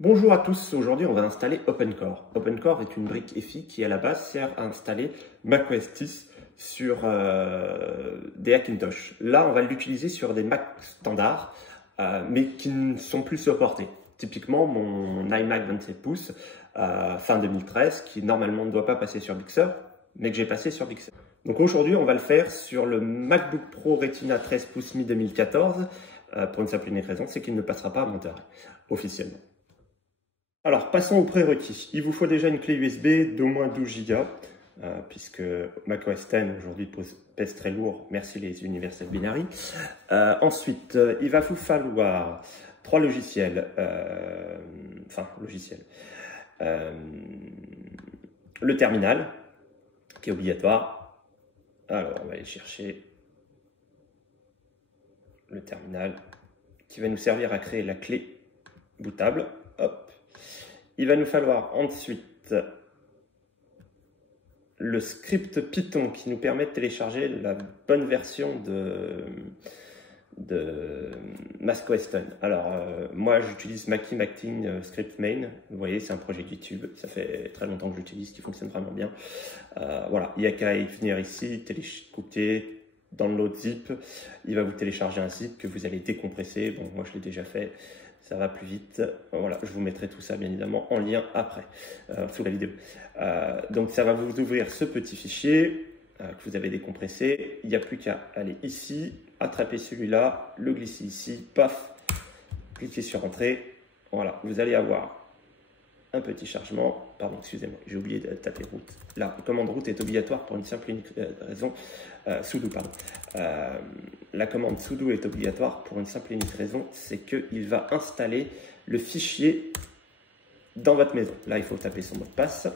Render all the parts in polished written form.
Bonjour à tous, aujourd'hui on va installer OpenCore. OpenCore est une brique EFI qui à la base sert à installer macOS 10 sur des Hackintosh. Là on va l'utiliser sur des Mac standards mais qui ne sont plus supportés. Typiquement mon iMac 27 pouces fin 2013 qui normalement ne doit pas passer sur Big Sur mais que j'ai passé sur Big Sur. Donc aujourd'hui on va le faire sur le MacBook Pro Retina 13 pouces mi 2014 pour une simple et unique raison, c'est qu'il ne passera pas à Monterey officiellement. Alors, passons aux prérequis. Il vous faut déjà une clé USB d'au moins 12 Go, puisque macOS 10 aujourd'hui pèse très lourd, merci les Universal Binary. Ensuite, il va vous falloir 3 logiciels, le terminal, qui est obligatoire. Alors, on va aller chercher le terminal, qui va nous servir à créer la clé bootable. Hop. Il va nous falloir ensuite le script Python qui nous permet de télécharger la bonne version de macOS 10. Alors, moi j'utilise Mackie Macting Script Main. Vous voyez, c'est un projet YouTube. Ça fait très longtemps que j'utilise, qui fonctionne vraiment bien. Voilà, il n'y a qu'à y venir ici, copier, download zip. Il va vous télécharger un zip que vous allez décompresser. Bon, moi je l'ai déjà fait. Ça va plus vite. Voilà, je vous mettrai tout ça bien évidemment en lien après, sous la vidéo. Donc ça va vous ouvrir ce petit fichier que vous avez décompressé. Il n'y a plus qu'à aller ici, attraper celui-là, le glisser ici, paf, cliquez sur Entrée. Voilà, vous allez avoir un petit chargement. Pardon, excusez-moi, j'ai oublié de taper route. La commande route est obligatoire pour une simple et unique raison. Sudo, pardon. La commande sudo est obligatoire pour une simple et unique raison, c'est qu'il va installer le fichier dans votre maison. Là, il faut taper son mot de passe.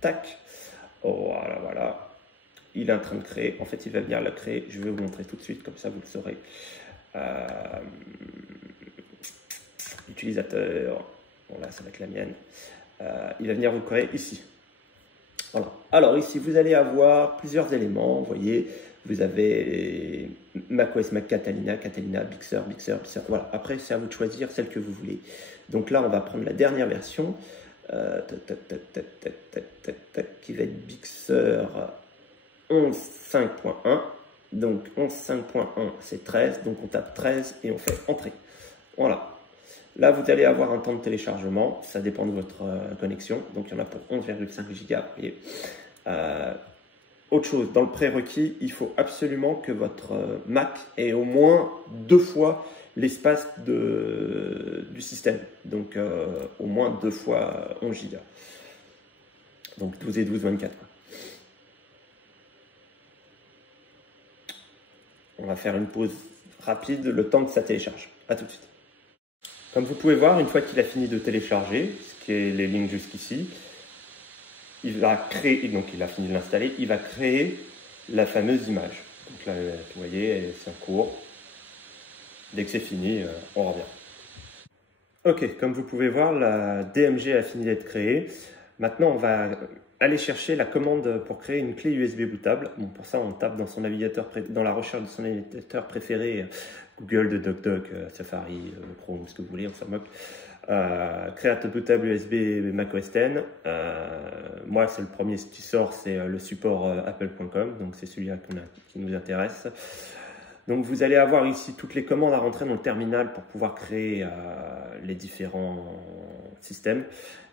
Tac. Voilà, voilà. Il est en train de créer. En fait, il va venir le créer. Je vais vous montrer tout de suite, comme ça vous le saurez. Utilisateur. Bon, là, ça va être la mienne. Il va venir vous créer ici. Voilà. Alors ici, vous allez avoir plusieurs éléments. Vous voyez, vous avez macOS, Mac Catalina, Big Sur, Big Sur, Big Sur. Voilà. Après, c'est à vous de choisir celle que vous voulez. Donc là, on va prendre la dernière version qui va être Big Sur 11.5.1. Donc 11.5.1, c'est 13. Donc on tape 13 et on fait Entrée. Voilà. Là, vous allez avoir un temps de téléchargement, ça dépend de votre connexion, donc il y en a pour 11,5 Go. Autre chose, dans le prérequis, il faut absolument que votre Mac ait au moins 2 fois l'espace du système, donc au moins 2 fois 11 Go. Donc 12 et 12, 24. On va faire une pause rapide, le temps que ça télécharge. À tout de suite. Comme vous pouvez voir, une fois qu'il a fini de télécharger, ce qui est les lignes jusqu'ici, il va créer, donc il a fini de l'installer, il va créer la fameuse image. Donc là, vous voyez, c'est en cours. Dès que c'est fini, on revient. Ok, comme vous pouvez voir, la DMG a fini d'être créée. Maintenant, on va aller chercher la commande pour créer une clé USB bootable. Bon, pour ça, on tape dans son navigateur, dans la recherche de son navigateur préféré, Google, de DuckDuck, Safari, Chrome, ce que vous voulez, on s'en moque. Create bootable USB macOS 10. Moi, c'est le premier qui sort, c'est le support apple.com, donc c'est celui-là qui nous intéresse. Donc vous allez avoir ici toutes les commandes à rentrer dans le terminal pour pouvoir créer les différents systèmes.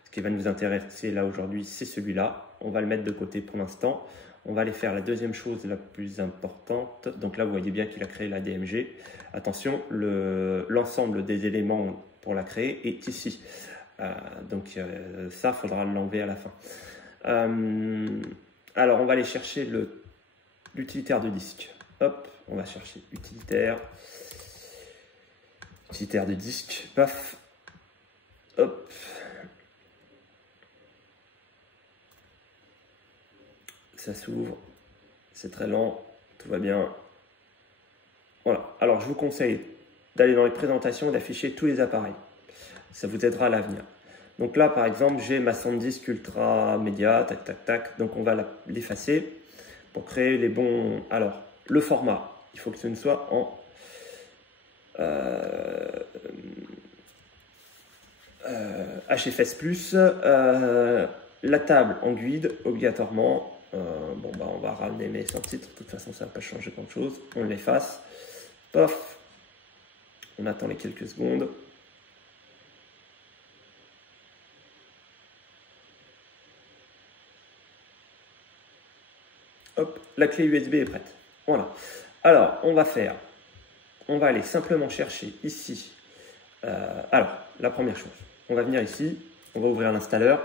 Ce qui va nous intéresser là aujourd'hui, c'est celui-là. On va le mettre de côté pour l'instant. On va aller faire la deuxième chose la plus importante. Donc là, vous voyez bien qu'il a créé la DMG. Attention, l'ensemble des éléments pour la créer est ici. Donc ça, il faudra l'enlever à la fin. Alors, on va aller chercher l'utilitaire de disque. Hop, on va chercher utilitaire de disque. Paf. Hop. Ça s'ouvre, c'est très lent, tout va bien. Voilà, alors je vous conseille d'aller dans les présentations et d'afficher tous les appareils. Ça vous aidera à l'avenir. Donc là, par exemple, j'ai ma SanDisk Ultra Media, tac, tac, tac. Donc on va l'effacer pour créer les bons... Alors, le format, il faut que ce soit en HFS+, la table en guide, obligatoirement. Bon, bah, on va ramener mes sans titres, de toute façon ça va pas changer grand chose. On l'efface, pof, on attend les quelques secondes. Hop, la clé USB est prête. Voilà. Alors, on va aller simplement chercher ici. Alors, la première chose, on va venir ici, on va ouvrir l'installeur.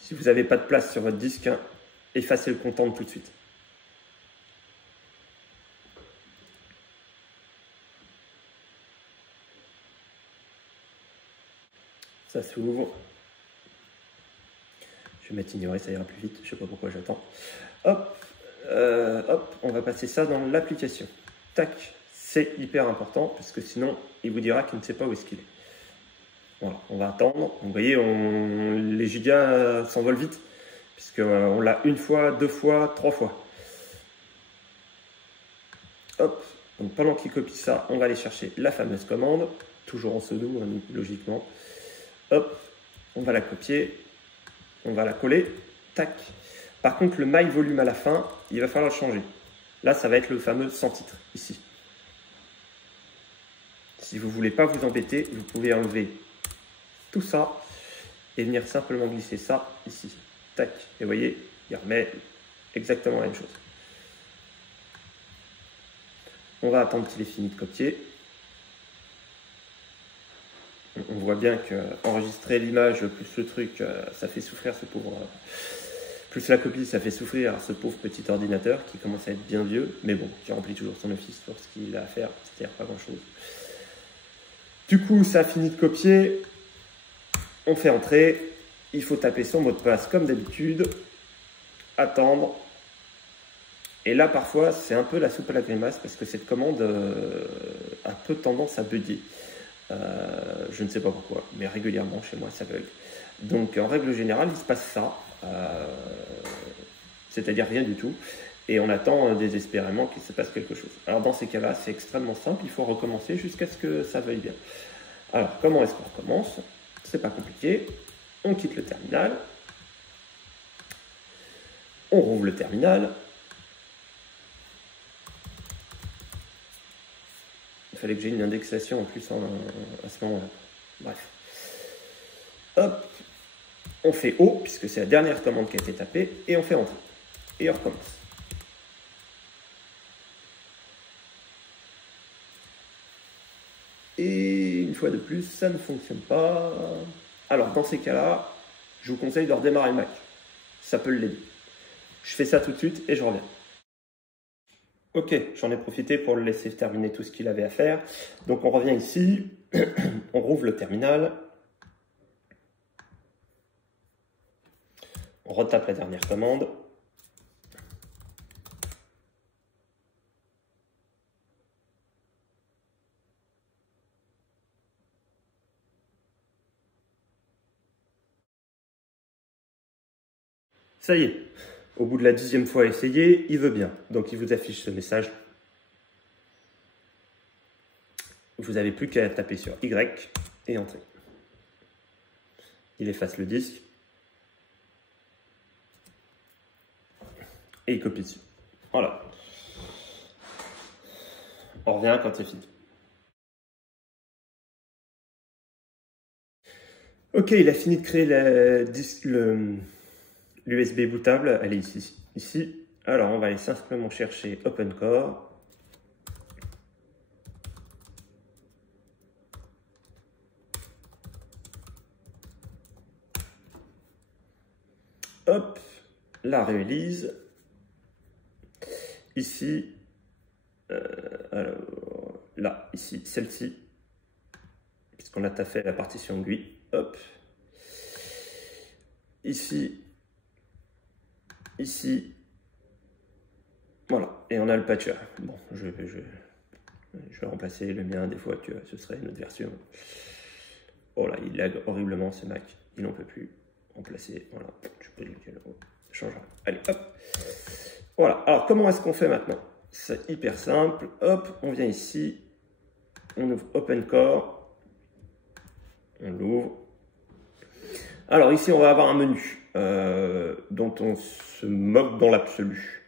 Si vous n'avez pas de place sur votre disque, hein, effacez le content tout de suite. Ça s'ouvre. Je vais mettre ignorer, ça ira plus vite. Je ne sais pas pourquoi j'attends. Hop, hop, on va passer ça dans l'application. Tac, c'est hyper important parce que sinon, il vous dira qu'il ne sait pas où est-ce qu'il est. Voilà, on va attendre. Donc, vous voyez, les gigas s'envolent vite puisqu'on l'a une fois, deux fois, trois fois. Hop, donc pendant qu'il copie ça, on va aller chercher la fameuse commande, toujours en pseudo, hein, logiquement. Hop, on va la copier, on va la coller, tac. Par contre, le my volume à la fin, il va falloir le changer. Là, ça va être le fameux sans titre, ici. Si vous ne voulez pas vous embêter, vous pouvez enlever tout ça et venir simplement glisser ça ici. Tac. Et vous voyez, il remet exactement la même chose. On va attendre qu'il ait fini de copier. On voit bien que enregistrer l'image plus le truc, ça fait souffrir ce pauvre... Plus la copie, ça fait souffrir ce pauvre petit ordinateur qui commence à être bien vieux. Mais bon, qui remplit toujours son office pour ce qu'il a à faire, c'est-à-dire pas grand-chose. Du coup, ça a fini de copier. On fait entrer. Il faut taper son mot de passe comme d'habitude. Attendre. Et là, parfois, c'est un peu la soupe à la grimace parce que cette commande a un peu tendance à bugger. Je ne sais pas pourquoi, mais régulièrement chez moi, ça bug. Donc, en règle générale, il se passe ça. C'est-à-dire rien du tout. Et on attend désespérément qu'il se passe quelque chose. Alors, dans ces cas-là, c'est extrêmement simple. Il faut recommencer jusqu'à ce que ça veuille bien. Alors, comment est-ce qu'on recommence? C'est pas compliqué. On quitte le terminal. On rouvre le terminal. Il fallait que j'ai une indexation en plus à ce moment-là. Bref. Hop. On fait O, puisque c'est la dernière commande qui a été tapée, et on fait Entrée. Et on recommence. Et une fois de plus, ça ne fonctionne pas. Alors, dans ces cas-là, je vous conseille de redémarrer le Mac. Ça peut l'aider. Je fais ça tout de suite et je reviens. Ok, j'en ai profité pour le laisser terminer tout ce qu'il avait à faire. Donc, on revient ici. On rouvre le terminal. On retape la dernière commande. Ça y est, au bout de la 10e fois essayé, il veut bien. Donc il vous affiche ce message. Vous n'avez plus qu'à taper sur Y et Entrer. Il efface le disque. Et il copie dessus. Voilà. On revient quand c'est fini. Ok, il a fini de créer l'USB bootable. Elle est ici. Alors, on va aller simplement chercher OpenCore. Hop, la réalise. Ici, alors là, ici, celle-ci, puisqu'on a fait la partition GUI. Hop. Ici. Voilà, et on a le patcher. Bon, je vais remplacer le mien des fois que ce serait une autre version. Oh là, il lag horriblement ce Mac. Il n'en peut plus. Remplacer, voilà. Je peux lequel. Ça changera. Allez, hop. Voilà. Alors, comment est-ce qu'on fait maintenant? C'est hyper simple. Hop, on vient ici. On ouvre OpenCore. On l'ouvre. Alors ici, on va avoir un menu dont on se moque dans l'absolu.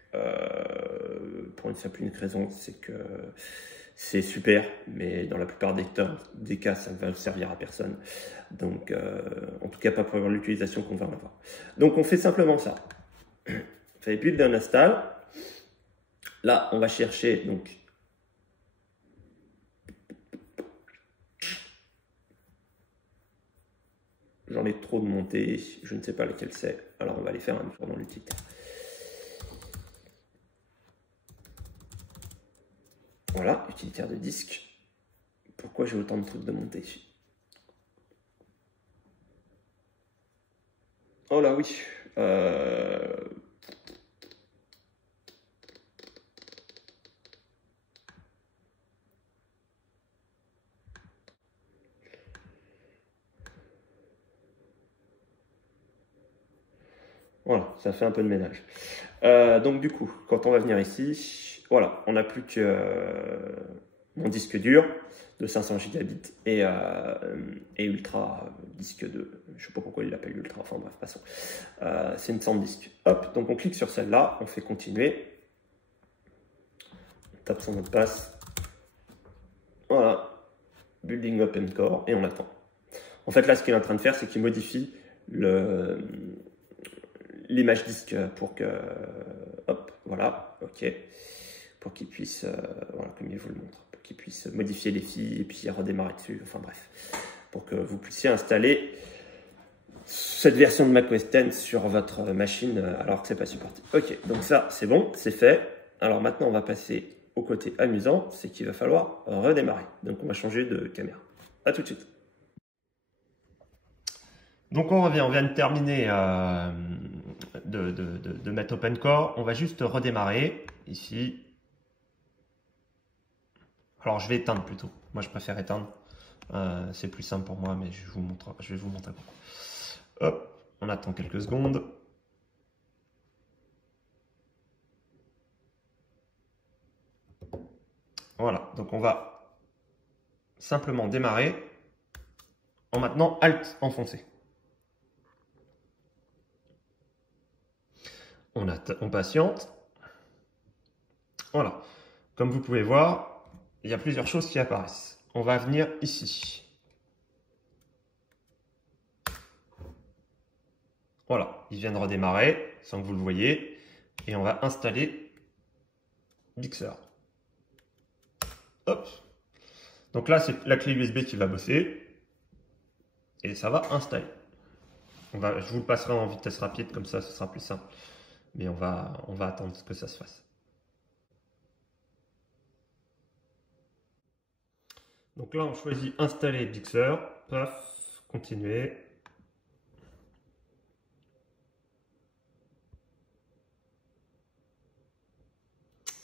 Pour une simple unique raison, c'est que c'est super, mais dans la plupart des cas, ça ne va servir à personne. Donc, en tout cas, pas pour l'utilisation qu'on va en avoir. Donc, on fait simplement ça. On fait build and install. Là, on va chercher donc j'en ai trop de montées, je ne sais pas lequel c'est, alors on va les faire un jour dans l'utilitaire. Voilà, utilitaire de disque. Pourquoi j'ai autant de trucs de montée? Oh là oui. Voilà, ça fait un peu de ménage. Donc du coup, quand on va venir ici, voilà, on n'a plus que mon disque dur de 500 gigabits et ultra disque de, je ne sais pas pourquoi il l'appelle ultra, enfin bref, passons. C'est une SanDisk. Hop, donc on clique sur celle-là, on fait continuer, on tape son mot de passe, voilà, building OpenCore et on attend. En fait là, ce qu'il est en train de faire, c'est qu'il modifie l'image disque pour que, hop, voilà, ok, pour qu'il puisse, voilà, comme il vous le montre, pour qu'il puisse modifier les filles et puis redémarrer dessus, enfin bref, pour que vous puissiez installer cette version de macOS X sur votre machine alors que c'est pas supporté. Ok, donc ça c'est bon, c'est fait. Alors maintenant on va passer au côté amusant, c'est qu'il va falloir redémarrer. Donc on va changer de caméra. À tout de suite. Donc on revient, on vient de terminer de mettre OpenCore. On va juste redémarrer ici. Alors je vais éteindre plutôt. Moi je préfère éteindre. C'est plus simple pour moi, mais je vais vous montrer pourquoi. Hop, on attend quelques secondes. Voilà, donc on va simplement démarrer en maintenant Alt enfoncé. On patiente. Voilà, comme vous pouvez voir, il y a plusieurs choses qui apparaissent. On va venir ici. Voilà, il vient de redémarrer sans que vous le voyez. Et on va installer Bixer. Hop. Donc là, c'est la clé USB qui va bosser. Et ça va installer. Je vous le passerai en vitesse rapide, comme ça, ce sera plus simple. Mais on va attendre que ça se fasse. Donc là, on choisit installer Bixer. Paf, continuer.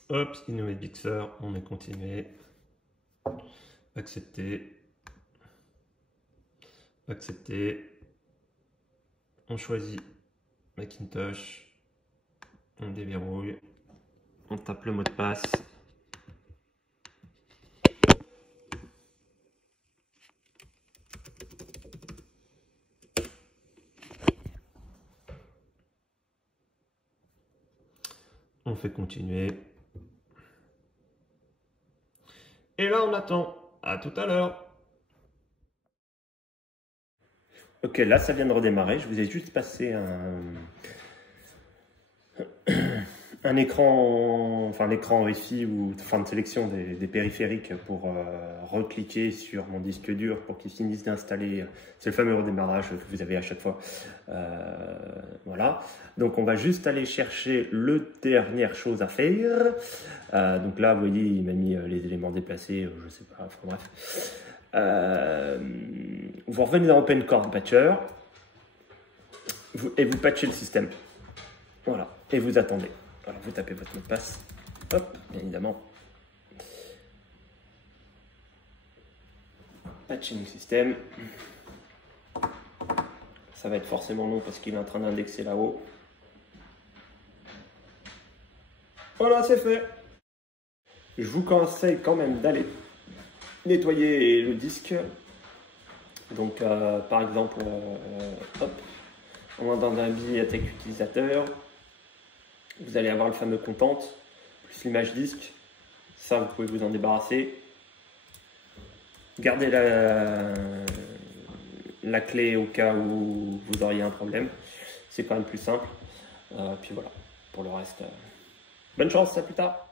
Hop, il nous met Bixer, on met continuer. Accepter. Accepter. On choisit Macintosh. On déverrouille. On tape le mot de passe. On fait continuer. Et là, on attend. À tout à l'heure. Ok, là, ça vient de redémarrer. Je vous ai juste passé un écran, enfin l'écran Wi-Fi ou enfin de sélection des périphériques pour recliquer sur mon disque dur pour qu'il finisse d'installer. C'est le fameux redémarrage que vous avez à chaque fois. Voilà. Donc on va juste aller chercher le dernière chose à faire. Donc là, vous voyez, il m'a mis les éléments déplacés, je sais pas, enfin bref. Vous revenez dans OpenCore Patcher et vous patchez le système. Voilà. Et vous attendez. Voilà, vous tapez votre mot de passe. Hop, bien évidemment. Patching system. Ça va être forcément long parce qu'il est en train d'indexer là-haut. Voilà, c'est fait. Je vous conseille quand même d'aller nettoyer le disque. Donc par exemple, hop, on va dans un bibliothèque utilisateur, vous allez avoir le fameux content, plus l'image disque, ça vous pouvez vous en débarrasser. Gardez la clé au cas où vous auriez un problème, c'est quand même plus simple. Puis voilà, pour le reste, bonne chance, à plus tard.